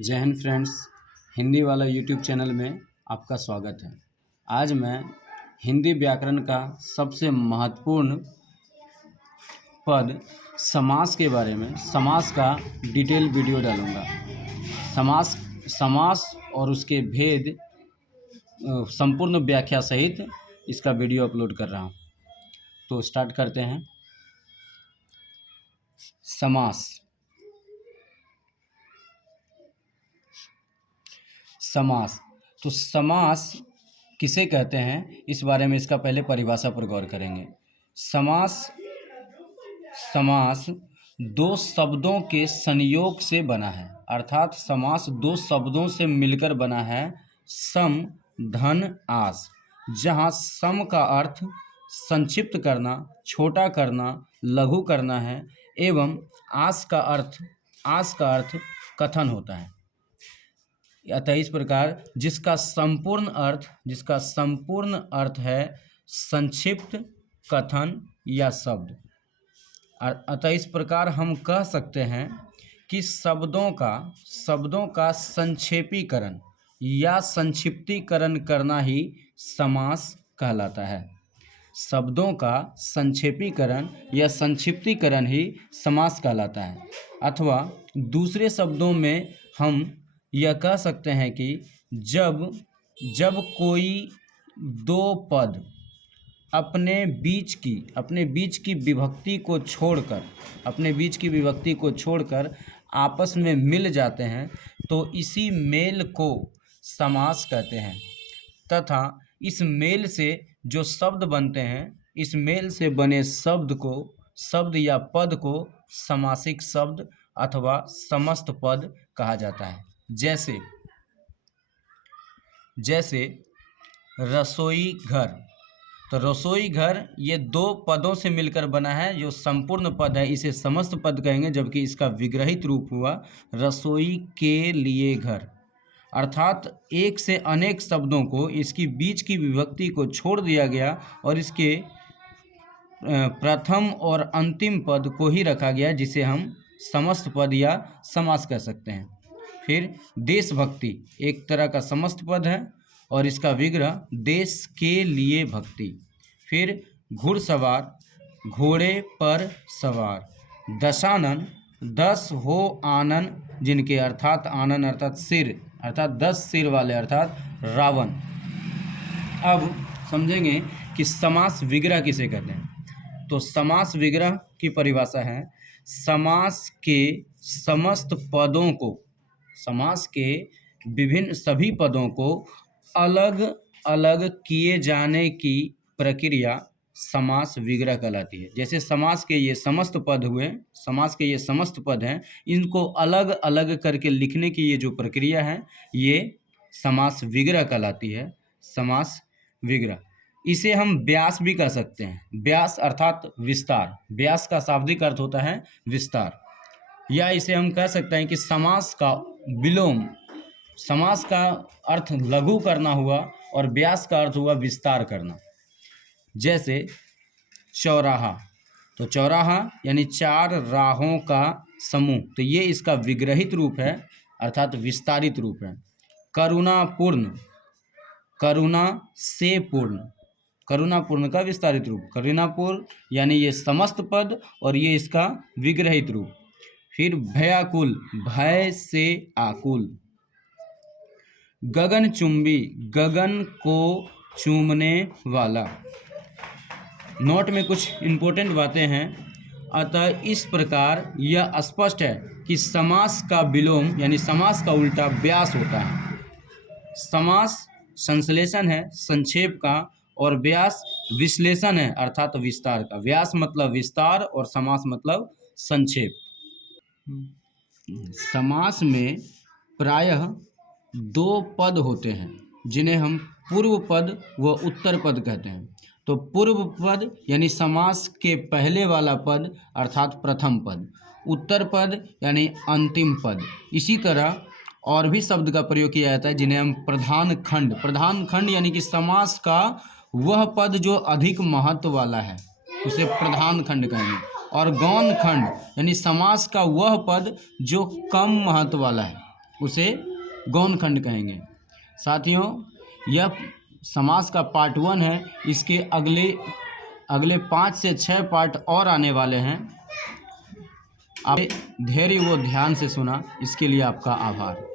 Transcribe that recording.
जय हिंद फ्रेंड्स, हिंदी वाला YouTube channel में आपका स्वागत है। आज मैं हिंदी व्याकरण का सबसे महत्वपूर्ण पद समास के बारे में समास का डिटेल वीडियो डालूंगा। समास और उसके भेद संपूर्ण व्याख्या सहित इसका वीडियो अपलोड कर रहा हूँ। तो स्टार्ट करते हैं। समास तो समास किसे कहते हैं, इस बारे में इसका पहले परिभाषा पर गौर करेंगे। समास दो शब्दों के संयोग से बना है, अर्थात समास दो शब्दों से मिलकर बना है। सम धन आस, जहाँ सम का अर्थ संक्षिप्त करना, छोटा करना, लघु करना है, एवं आस का अर्थ कथन होता है। अतः इस प्रकार जिसका संपूर्ण अर्थ है संक्षिप्त, कथन या शब्द। अतः इस प्रकार हम कह सकते हैं कि शब्दों का संक्षेपीकरण या संक्षिप्तीकरण करना ही समास कहलाता है। शब्दों का संक्षेपीकरण या संक्षिप्तीकरण ही समास कहलाता है। अथवा दूसरे शब्दों में हम यह कह सकते हैं कि जब कोई दो पद अपने बीच की विभक्ति को छोड़कर आपस में मिल जाते हैं, तो इसी मेल को समास कहते हैं। तथा इस मेल से जो शब्द बनते हैं, इस मेल से बने शब्द या पद को समासिक शब्द अथवा समस्त पद कहा जाता है। जैसे रसोई घर। तो रसोई घर ये दो पदों से मिलकर बना है, जो संपूर्ण पद है इसे समस्त पद कहेंगे, जबकि इसका विग्रहित रूप हुआ रसोई के लिए घर। अर्थात एक से अनेक शब्दों को इसकी बीच की विभक्ति को छोड़ दिया गया और इसके प्रथम और अंतिम पद को ही रखा गया, जिसे हम समस्त पद या समास कह सकते हैं। फिर देशभक्ति एक तरह का समस्त पद है और इसका विग्रह देश के लिए भक्ति। फिर घुड़सवार, घोड़े पर सवार। दशानन, 10 हो आनन जिनके, अर्थात आनन अर्थात सिर, अर्थात 10 सिर वाले, अर्थात रावण। अब समझेंगे कि समास विग्रह किसे कहते हैं। तो समास विग्रह की परिभाषा है, समास के विभिन्न सभी पदों को अलग अलग किए जाने की प्रक्रिया समास विग्रह कहलाती है। जैसे समास के ये समस्त पद हैं, इनको अलग अलग करके लिखने की ये जो प्रक्रिया है, ये समास विग्रह कहलाती है। समास विग्रह इसे हम व्यास भी कह सकते हैं। व्यास अर्थात विस्तार। व्यास का शाब्दिक अर्थ होता है विस्तार। या इसे हम कह सकते हैं कि समास का विलोम। समास का अर्थ लघु करना हुआ और व्यास का अर्थ हुआ विस्तार करना। जैसे चौराहा। तो चौराहा यानी 4 राहों का समूह, तो ये इसका विग्रहित रूप है, अर्थात विस्तारित रूप है। करुणापूर्ण, करुणा से पूर्ण, करुणापूर्ण का विस्तारित रूप। करुणापूर्ण यानी ये समस्त पद और ये इसका विग्रहित रूप। फिर भयाकुल, भय से आकुल। गगनचुंबी, गगन को चूमने वाला। नोट में कुछ इंपॉर्टेंट बातें हैं। अतः इस प्रकार यह स्पष्ट है कि समास का विलोम यानी समास का उल्टा व्यास होता है। समास संश्लेषण है संक्षेप का, और व्यास विश्लेषण है अर्थात विस्तार का। व्यास मतलब विस्तार और समास मतलब संक्षेप। समास में प्रायः 2 पद होते हैं, जिन्हें हम पूर्व पद व उत्तर पद कहते हैं। तो पूर्व पद यानी समास के पहले वाला पद अर्थात प्रथम पद। उत्तर पद यानी अंतिम पद। इसी तरह और भी शब्द का प्रयोग किया जाता है, जिन्हें हम प्रधान खंड यानी कि समास का वह पद जो अधिक महत्व वाला है, उसे प्रधान खंड कहेंगे। और गौण खंड यानी समास का वह पद जो कम महत्व वाला है, उसे गौण खंड कहेंगे। साथियों, यह समास का पार्ट 1 है। इसके अगले 5 से 6 पार्ट और आने वाले हैं। आप धैर्य व ध्यान से सुना, इसके लिए आपका आभार।